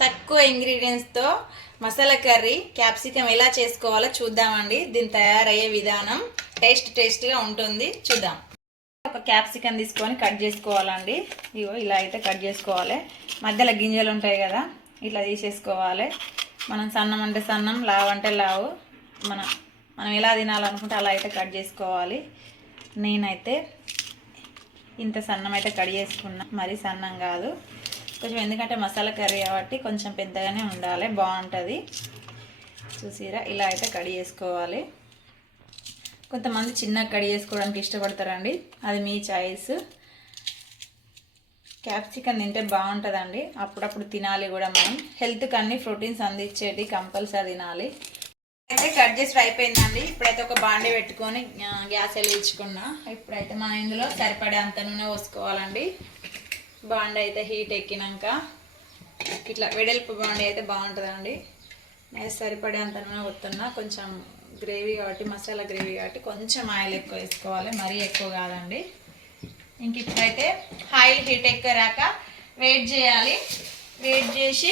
తక్కువ ఇంగ్రీడియంట్స్తో masala curry capsicum ఎలా చేసుకోవాలో చూద్దామండి. దీని తయారయ్యే విధానం టేస్ట్ టేస్ట్గా ఉంటుంది. చూద్దాం. ఒక క్యాప్సికమ్ తీసుకొని కట్ చేసుకోవాలండి. ఇగో ఇలా అయితే కట్ చేసుకోవాలి. మధ్యలో గింజలు ఉంటాయి కదా ఇట్లా తీసేసుకోవాలి. మనం సన్నం అంటే సన్నం లావు అంటే లావు. మన మనం ఎలా తినాలనుకుంటే అలా అయితే కట్ చేసుకోవాలి. నేనైతే ఇంత సన్నం అయితే కట్ చేసుకున్నా. మరి సన్నం కాదు. కొంచెం ఎందుకంటే మసాలా కర్రీ కాబట్టి కొంచెం పెద్దగానే ఉండాలి బాగుంటుంది. చూసిరా ఇలా అయితే కడి చేసుకోవాలి. కొంతమంది చిన్న కడి చేసుకోవడానికి ఇష్టపడతారండి. అది మీ చాయిస్. క్యాప్సికమ్ తింటే బాగుంటుందండి. అప్పుడప్పుడు తినాలి కూడా మనం. హెల్త్కి అన్ని ప్రోటీన్స్ అందించేది కంపల్సరీ తినాలి. అయితే కట్ చేసి అయిపోయిందండి. ఇప్పుడైతే ఒక బాండి పెట్టుకొని గ్యాస్ వెలిగించుకున్నా. ఇప్పుడైతే మనం ఇందులో సరిపడే అంత నూనె పోసుకోవాలండి. బాండ్ అయితే హీట్ ఎక్కినాక ఇట్లా వెడల్పు బాండ్ అయితే బాగుంటుందండి. నేను సరిపడేంత నూనె కొడుతున్నా కొంచెం గ్రేవీ కాబట్టి మసాలా గ్రేవీ కాబట్టి కొంచెం ఆయిల్ ఎక్కువ వేసుకోవాలి. మరీ ఎక్కువ కాదండి. ఇంక ఇప్పుడైతే ఆయిల్ హీట్ ఎక్కరాక వెయిట్ చేయాలి. వెయిట్ చేసి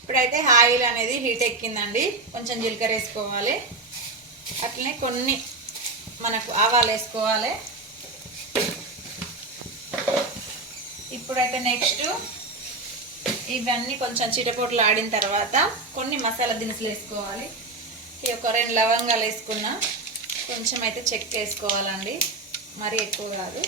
ఇప్పుడైతే ఆయిల్ అనేది హీట్ ఎక్కిందండి. కొంచెం జీలకర్ర వేసుకోవాలి. అట్లనే కొన్ని మనకు ఆవాలు వేసుకోవాలి. ఇప్పుడైతే నెక్స్ట్ ఇవన్నీ కొంచెం చిటపోట్లు ఆడిన తర్వాత కొన్ని మసాలా దినుసులు వేసుకోవాలి. ఈ ఒక రెండు లవంగాలు వేసుకున్నా కొంచెం అయితే చెక్ వేసుకోవాలండి. మరీ ఎక్కువ కాదు.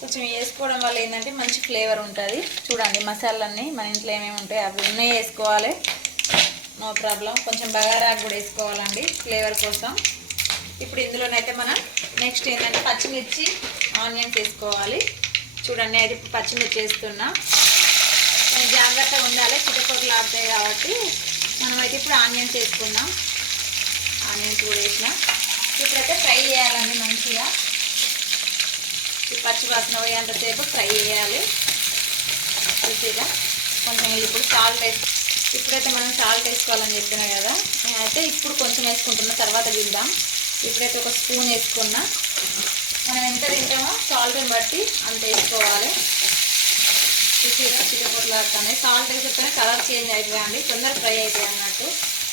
కొంచెం వేసుకోవడం వల్ల ఏంటంటే మంచి ఫ్లేవర్ ఉంటుంది. చూడండి మసాలాన్ని మన ఇంట్లో ఏమేమి ఉంటాయి అవి ఉన్నాయి వేసుకోవాలి. No problem. కొంచెం బగారాకు కూడా వేసుకోవాలండి ఫ్లేవర్ కోసం. ఇప్పుడు ఇందులోనైతే మనం నెక్స్ట్ ఏంటంటే పచ్చిమిర్చి ఆనియన్స్ వేసుకోవాలి. చూడండి అయితే పచ్చిమిర్చి వేస్తున్నా. కొంచెం జాగ్రత్తగా ఉండాలి చిటకొట్లు ఆడతాయి కాబట్టి. మనమైతే ఇప్పుడు ఆనియన్స్ వేసుకుందాం. ఆనియన్స్ కూడా వేసిన. ఇప్పుడైతే ఫ్రై చేయాలండి మంచిగా. ఈ పచ్చి వాసన పోయేంతసేపు ఫ్రై చేయాలి. చూసిగా కొంచెం ఇప్పుడు సాల్ట్ వేసి ఇప్పుడైతే మనం సాల్ట్ వేసుకోవాలని చెప్పినా కదా. నేనైతే ఇప్పుడు కొంచెం వేసుకుంటున్నా తర్వాత చూద్దాం ఇప్పుడైతే ఒక స్పూన్ వేసుకున్నా. మనం ఎంత తింటామో సాల్ట్ని బట్టి అంత వేసుకోవాలి. చూసిగా చిటపొట్లు సాల్ట్ వేసుకునే కలర్ చేంజ్ అయిపోయింది తొందర ఫ్రై అవుతాయి అన్నట్టు.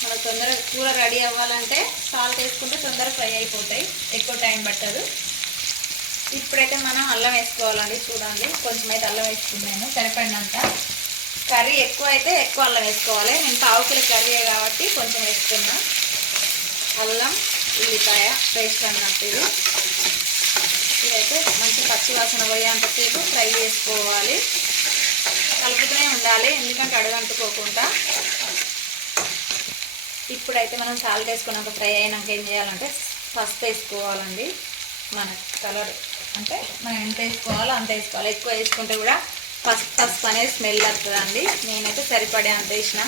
మనకు తొందరగా కూర రెడీ అవ్వాలంటే సాల్ట్ వేసుకుంటే తొందరగా ఫ్రై అయిపోతాయి. ఎక్కువ టైం పట్టదు. ఇప్పుడైతే మనం అల్లం వేసుకోవాలండి. చూడండి. కొంచెం అయితే అల్లం వేసుకున్నాను. సరిపడినంత. కర్రీ ఎక్కువ అయితే ఎక్కువ అల్లం వేసుకోవాలి. నేను పావు కిలో కర్రీ కాబట్టి కొంచెం వేసుకున్నాను అల్లం ఉల్లిపాయ పేస్ట్ అన్నట్టు ఇది. ఇదైతే మంచి పచ్చి వాసన పోయేంతసేపు ఫ్రై చేసుకోవాలి. కలుపుతూనే ఉండాలి ఎందుకంటే అడుగంటుకోకుండా. ఇప్పుడైతే మనం సాల్ట్ వేసుకున్నాక ఫ్రై అయినాక ఏం చేయాలంటే పసుపు వేసుకోవాలండి. మన కలర్ అంటే మనం ఎంత వేసుకోవాలో అంత వేసుకోవాలి. ఎక్కువ వేసుకుంటే కూడా పసుపు పసుపు అనేది స్మెల్ వస్తుందండి. నేనైతే సరిపడే అంత వేసిన.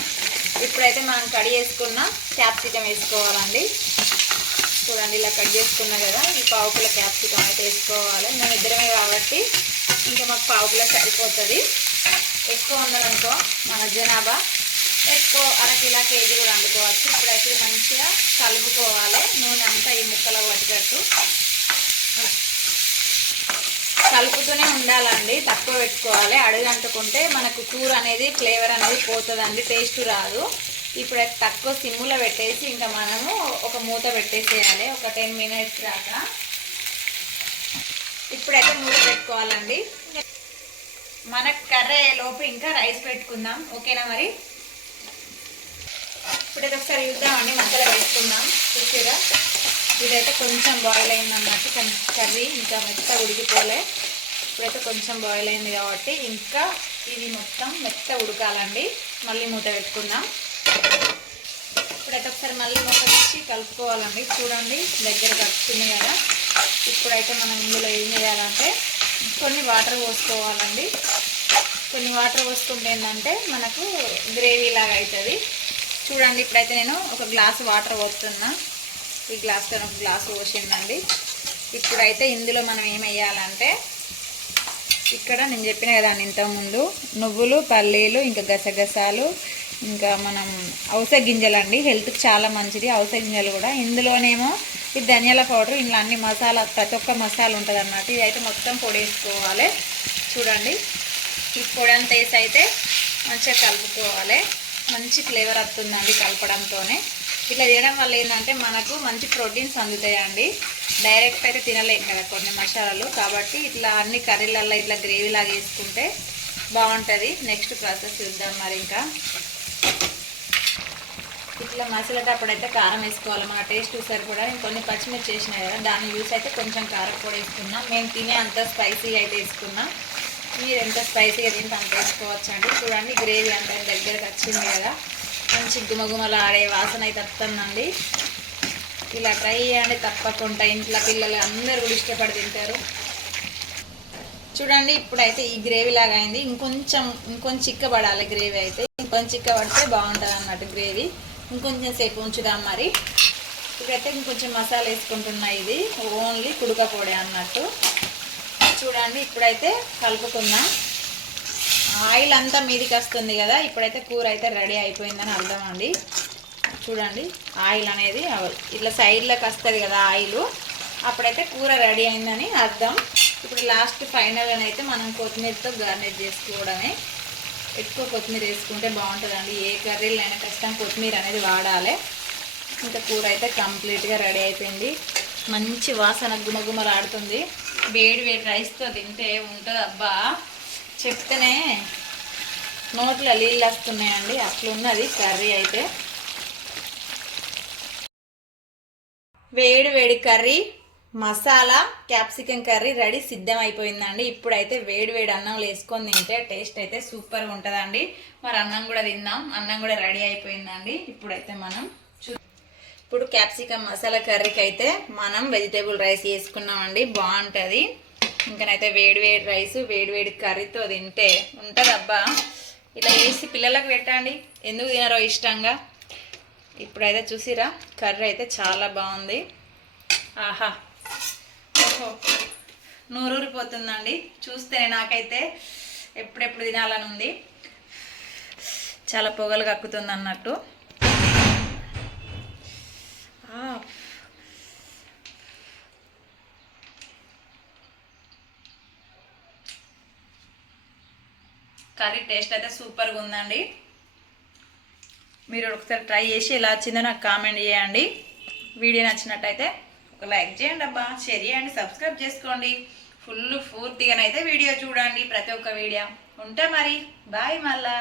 ఇప్పుడైతే మనం కడి వేసుకున్న క్యాప్సికం వేసుకోవాలండి. చూడండి ఇలా కట్ చేసుకున్నా కదా ఈ పావుకుల క్యాప్సికమ్ అయితే వేసుకోవాలి. మేము ఇద్దరమే కాబట్టి ఇంకా మాకు పావుకుల సరిపోతుంది. ఎక్కువ ఉందనుకో మన జనాభా ఎక్కువ అర కిలో కేజీ కూడా వండుకోవచ్చు ఇప్పుడైతే మంచిగా కలుపుకోవాలి. నూనె అంతా ఈ ముక్కలో పట్టేటట్టు. కలుపుతూనే ఉండాలండి. తక్కువ పెట్టుకోవాలి. అడుగు అంటుకుంటే మనకు కూర అనేది ఫ్లేవర్ అనేది పోతుందండి. టేస్ట్ రాదు. ఇప్పుడు తక్కువ సిమ్ములో పెట్టేసి ఇంకా మనము ఒక మూత పెట్టేసేయాలి. ఒక టెన్ మినిట్స్ దాకా. ఇప్పుడైతే మూత పెట్టుకోవాలండి. మనకు కర్రీ లోపు ఇంకా రైస్ పెట్టుకుందాం. ఓకేనా మరి? ఇప్పుడైతే ఒకసారి చూద్దామండి. మధ్యలో వేసుకుందాం చూసారా ఇదైతే కొంచెం బాయిల్ అయింది అన్నట్టు కర్రీ ఇంకా మెత్త ఉడికిపోలే. ఇప్పుడైతే కొంచెం బాయిల్ అయింది కాబట్టి ఇంకా ఇది మొత్తం మెత్త ఉడకాలండి. మళ్ళీ మూత పెట్టుకుందాం. ఇప్పుడైతే ఒకసారి మళ్ళీ మొక్క తీసి కలుపుకోవాలండి. చూడండి దగ్గర కలుపుతుంది కదా. ఇప్పుడైతే మనం ఇందులో ఏం చేయాలంటే కొన్ని వాటర్ పోసుకోవాలండి. కొన్ని వాటర్ పోసుకుంటే ఏంటంటే మనకు గ్రేవీ లాగా అవుతుంది. చూడండి ఇప్పుడైతే నేను ఒక గ్లాస్ వాటర్ పోస్తున్నా. ఈ గ్లాస్తో ఒక గ్లాస్ పోసిందండి. ఇప్పుడైతే ఇందులో మనం ఏమయ్యాలంటే ఇక్కడ నేను చెప్పిన కదా ఇంతకుముందు నువ్వులు పల్లీలు ఇంకా గసగసాలు ఇంకా మనం ఔస గింజలండి. హెల్త్కి చాలా మంచిది. ఔస గింజలు కూడా. ఇందులోనేమో ఈ ధనియాల పౌడర్ ఇందులో అన్ని మసాలా ప్రతి ఒక్క మసాలా ఉంటుంది అన్నమాట ఇది అయితే మొత్తం పొడి వేసుకోవాలి. చూడండి. ఈ పొడి అంతా వేసి అయితే మంచిగా కలుపుకోవాలి. మంచి ఫ్లేవర్ వస్తుందండి కలపడంతోనే. ఇట్లా చేయడం వల్ల ఏంటంటే మనకు మంచి ప్రోటీన్స్ అందుతాయండి. డైరెక్ట్ అయితే తినలేం కదా కొన్ని మసాలాలు. కాబట్టి ఇట్లా అన్ని కర్రీలల్లో ఇట్లా గ్రేవీలాగా వేసుకుంటే బాగుంటుంది. నెక్స్ట్ ప్రాసెస్ చూద్దాం మరి ఇంకా. ఇట్లా మసలేటప్పుడు అయితే కారం వేసుకోవాలి. మన టేస్ట్ సరిపడా నేను కొన్ని పచ్చిమిర్చి వేసినాయి కదా దాన్ని యూస్ అయితే కొంచెం కారం కూడా వేసుకున్నాం. మేము తినే అంత స్పైసీ అయితే వేసుకున్నాం. మీరు ఎంత స్పైసీగా తింటే అంత వేసుకోవచ్చు అండి. చూడండి గ్రేవీ అంత దగ్గరకు వచ్చింది కదా. మంచి గుమగుమలాడే వాసన అయితే వస్తుందండి. ఇలా ట్రై చేయండి తప్పకుండా. ఇంట్లో పిల్లలు అందరూ కూడా ఇష్టపడి తింటారు. చూడండి ఇప్పుడైతే ఈ గ్రేవీ లాగా అయింది. ఇంకొంచెం ఇంకొంచెం చిక్కబడాలి గ్రేవీ అయితే. ఇంకొంచెం చిక్కబడితే బాగుంటుంది అన్నట్టు గ్రేవీ ఇంకొంచెం సేపు ఉంచుదాం మరి. ఇప్పుడైతే ఇంకొంచెం మసాలా వేసుకుంటున్నా ఇది. ఓన్లీ కుడుక పొడి అన్నట్టు. చూడండి ఇప్పుడైతే కలుపుకుందాం. ఆయిల్ అంతా మీదికి వస్తుంది కదా ఇప్పుడైతే కూర అయితే రెడీ అయిపోయిందని అర్థం అండి. చూడండి ఆయిల్ అనేది ఇట్లా సైడ్లోకి వస్తుంది కదా ఆయిల్. అప్పుడైతే కూర రెడీ అయిందని అర్థం. ఇప్పుడు లాస్ట్ ఫైనల్ అయితే మనం కొత్తిమీరతో గార్నిష్ చేసుకోవడమే. ఎక్కువ కొత్తిమీర వేసుకుంటే బాగుంటుందండి. ఏ కర్రీలు అయినా ఖచ్చితంగా కొత్తిమీర అనేది వాడాలి. ఇంకా కూర అయితే కంప్లీట్గా రెడీ అయిపోయింది. మంచి వాసన గుమగుమలాడుతుంది. వేడి వేడి రైస్తో తింటే ఉంటుంది అబ్బా. చెప్తేనే నోట్లో నీళ్ళు వస్తున్నాయండి. అట్లున్నది కర్రీ అయితే. వేడి వేడి curry masala capsicum curry ready సిద్ధం అయిపోయిందండి ఇప్పుడైతే వేడి వేడి అన్నం వేసుకొని తింటే టేస్ట్ అయితే సూపర్గా ఉంటుందండి. మరి అన్నం కూడా తిందాం. అన్నం కూడా రెడీ అయిపోయిందండి. ఇప్పుడైతే మనం చూ ఇప్పుడు క్యాప్సికం మసాలా కర్రీకి అయితే మనం వెజిటేబుల్ రైస్ వేసుకున్నామండి బాగుంటుంది. ఇంకనైతే వేడి వేడి రైస్ వేడి వేడి కర్రీతో తింటే ఉంటుంది అబ్బా ఇలా వేసి పిల్లలకు పెట్టండి. ఎందుకు తినరో ఇష్టంగా. ఇప్పుడైతే చూసిరా కర్రీ అయితే చాలా బాగుంది. ఆహా. ఓహో. నూరూరిపోతుందండి. చూస్తే నాకైతే ఎప్పుడెప్పుడు తినాలని ఉంది. చాలా పొగలు కక్కుతుంది అన్నట్టు కర్రీ టేస్ట్ అయితే సూపర్గా ఉందండి మీరు ఒకసారి ట్రై చేసి ఎలా వచ్చిందో నాకు కామెంట్ చేయండి. వీడియో నచ్చినట్టయితే ఒక లైక్ చేయండి అబ్బా షేర్ చేయండి సబ్స్క్రైబ్ చేసుకోండి. ఫుల్ పూర్తిగానైతే వీడియో చూడండి ప్రతి ఒక్క వీడియో. ఉంటా మరి. బాయ్ మళ్ళా.